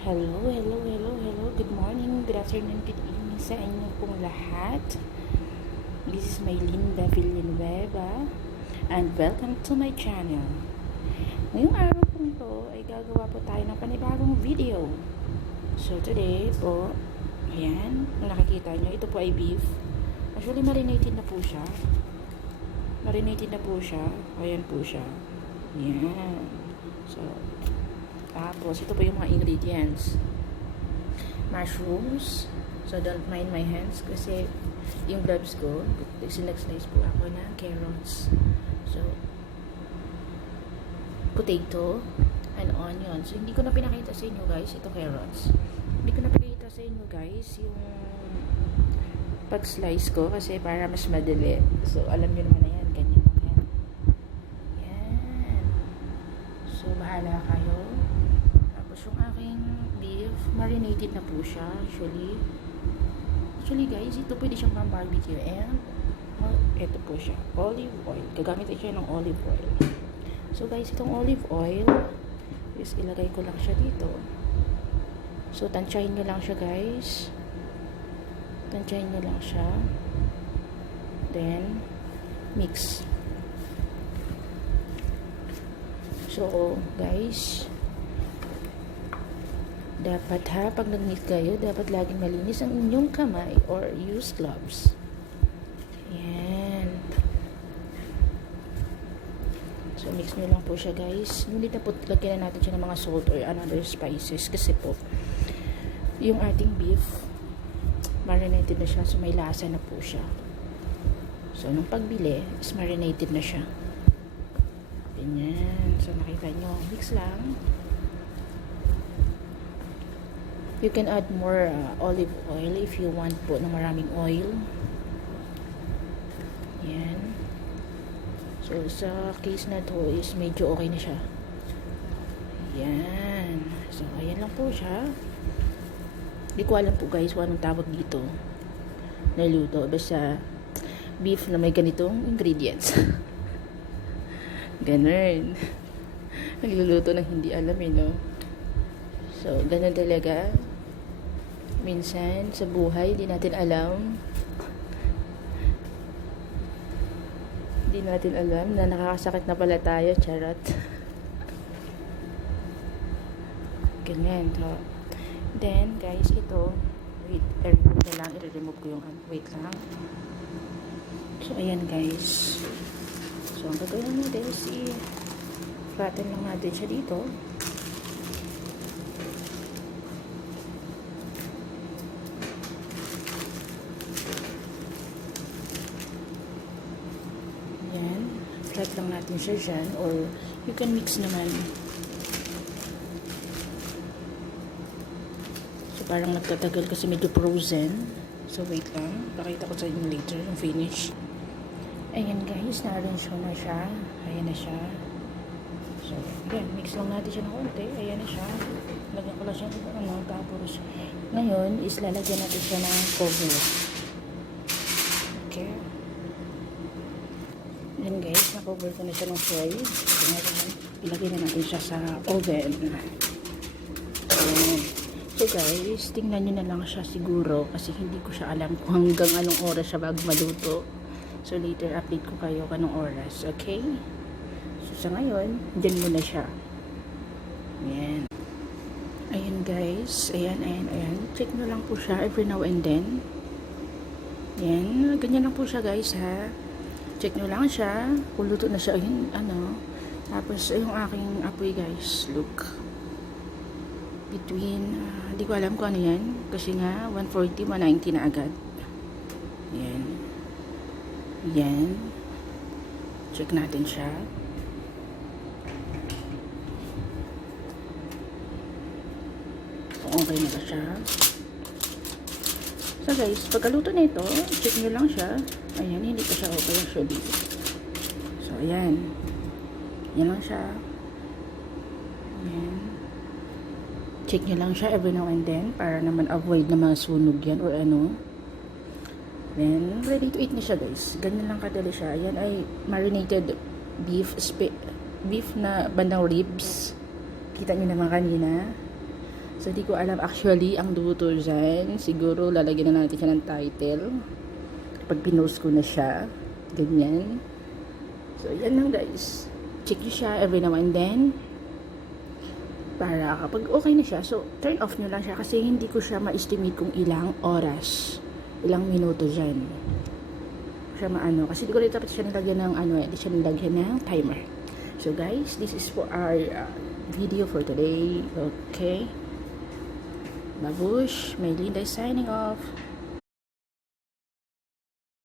Hello, hello, hello, hello. Good morning, good afternoon, good evening sa inyo pong lahat. This is Linda Villanueva and welcome to my channel. Ngayong araw pong ito ay gagawa po tayo ng panibagong video. So today po, ayan, kung nakikita nyo, ito po ay beef. Actually, marinated na po siya. Ayan po siya. Ayan. So, tapos, ito po yung mga ingredients. Mushrooms. So, don't mind my hands kasi yung gloves ko, sinag-slice po ako ng carrots. So, potato and onion. So, hindi ko na pinakita sa inyo guys, ito carrots. Hindi ko na pinakita sa inyo guys yung pag-slice ko kasi para mas madali. So, alam nyo naman na yan. Ganyan lang yan. Yan. So, bahala kayo. Yung aking beef, marinated na po siya actually guys, ito pwede siyang pang barbecue and ito po siya, olive oil, gagamitin siya ng olive oil. So guys, itong olive oil is ilagay ko lang siya dito. So tansyahin nyo lang siya guys, then mix. So guys, dapat pag nag-meet kayo, dapat laging malinis ang inyong kamay or use gloves. Yan. So, mix nyo lang po siya, guys. Hindi na po lagyan na natin siya ng mga salt or another spices kasi po, yung ating beef, marinated na siya, so may lasa na po siya. So, nung pagbili, is marinated na siya. Ganyan. So, nakita nyo, mix lang. You can add more olive oil if you want po na maraming oil. Yan. So, sa case na to is medyo okay na siya. Yan. So, ayan lang po siya. Hindi ko alam po guys kung anong tawag dito. Naluto. Basta beef na may ganitong ingredients. Ganun. Nagluluto ng hindi alam no? So, ganun talaga. Minsan, sa buhay, hindi natin alam na nakakasakit na pala tayo. Charot. Ganyan. So, then, guys, ito, wait, i-remove ko yung, wait lang. So, ayan, guys. So, ang gagawin natin is i-flatten lang natin siya dito. Flat lang natin siya dyan or you can mix naman. So parang nagtatagal kasi medyo frozen. So wait lang, pakita ko sa inyo later yung finish. Ayan guys, na-arrange ko na siya. Ayan na siya. So again, mix lang natin siya ng konti. Ayan na siya. Lagyan ko lang siya ng tapos ngayon is lalagyan natin siya ng cover. Okay. Yan guys, na-cover ko na siya ng foil. So, ilagay na natin siya sa oven. So guys, tingnan nyo na lang siya siguro kasi hindi ko siya alam kung hanggang anong oras siya bago maluto. So later update ko kayo kung anong oras. Okay? So sa ngayon, dyan muna siya. Ayan. Ayan guys. Ayan. Check nyo lang po siya every now and then. Ayan. Ganyan lang po siya guys ha. Check nyo lang siya. Kung luto na siya, yun, tapos, yung aking apoy, guys. Look. Between, di ko alam kung ano yan. Kasi nga, 140, 190 na agad. Yan. Check natin siya. Okay na ba siya? So, guys, pagkaluto na ito, check nyo lang siya. Ayan, hindi pa siya okay actually. So, ayan. Yan lang siya. Ayan. Check nyo lang siya every now and then para naman avoid na masunog yan or ano. Then, ready to eat na siya guys. Ganyan lang kadali siya. Ayan ay marinated beef na bandang ribs. Kita nyo naman kanina. So, di ko alam actually ang luto dyan. Siguro, lalagyan na natin siya ng title. Pag pinost ko na siya. Ganyan. So, yan lang guys. Check nyo siya every now and then. Para kapag okay na siya, so, turn off nyo lang siya. Kasi hindi ko siya ma-estimate kung ilang oras. Ilang minuto dyan. Siya maano. Kasi di ko rin dapat siya nilagyan ng di siya nilagyan ng timer. So, guys, this is for our video for today. Okay. Babush, Maylinda is signing off.